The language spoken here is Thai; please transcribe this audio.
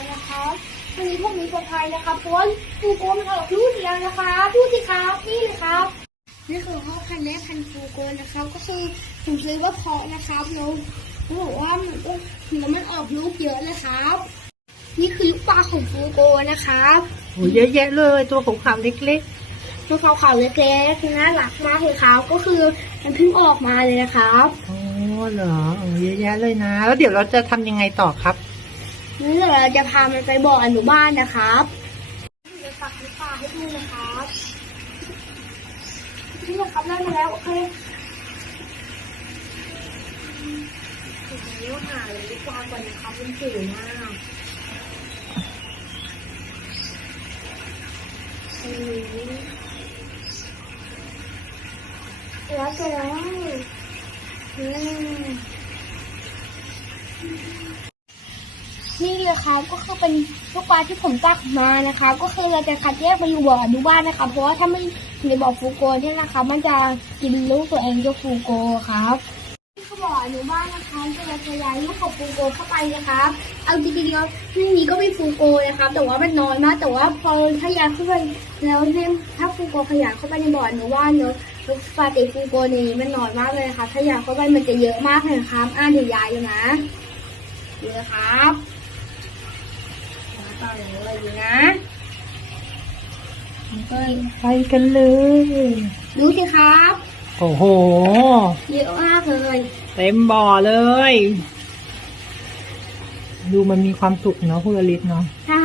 าแนลอีกแล้วนะครับวันนี้พวกมีเซอร์ไพรส์นะครับเพราะว่าฟูโกมันออกลูกอีกแล้วนะครับดูสิครับนี่เลยครับนี่คือพ่อพันธุ์แรกพันธุ์ฟูโกนะครับ ก็คือผมซื้อว่าเพาะนะครับแล้วเขาบอกว่ามันก็แล้วมันออกลูกเยอะเลยครับ นี่คือลูกปลาของฟูโกนะครับโอ้เยอะแยะเลยตัวขาวๆเล็กลูกขาวๆเล็กๆน่ารักมากเลยครับก็คือมันเพิ่งออกมาเลยนะครับๆอ๋อเหรอโอ้เยอะแยะเลยนะ แล้วเดี๋ยวเราจะทำยังไงต่อครับ นี่เดี๋ยวเราจะพามันไปบ่ออนุบาลนะครับจะตักน้ำปลาให้ดูนะครับนี่นะครับได้มาแล้วโอเคเดี๋ยวหาเลยดีกว่าก่อนนะครับมันจิ๋วมากแล้วเสร็จแล้วอืม นี่เลยครับก็คือเป็นลูกปลาที่ผมตักมานะครับ ก็คือเราจะคัดแยกไปอยู่บ่ออนุบาลนะครับ เพราะว่าถ้าไม่อยู่ในบ่อฟูโกเนี่ยนะครับ มันจะกินลูกตัวเองจะฟูโกครับที่เขาบ่ออนุบาลนะคะจะเราจะย้ายลูกของฟูโกเข้าไปนะครับเอาจริงๆแล้วที่นี้ก็เป็นฟูโกนะครับ แต่ว่ามันน้อยมากแต่ว่าพอถ้าย้ายเข้าไปแล้วเนี่ยถ้าฟูโกขยายเข้าไปในบ่ออนุบาลเนอะลูกปลาติฟูโกนี้มันน้อยมากเลยนะคะถ้าย้ายเข้าไปมันจะเยอะมากเลยครับอ่าเดี๋ยวย้ายเลยนะเดี๋ยวนะครับ ต่อเลยอยู่นะเปิ้ลไปกันเลย ดูสิครับ โอ้โห เยอะมากเลยเต็มบ่อเลย ดูมันมีความสุขเนาะคุณอลิศเนาะ ใช่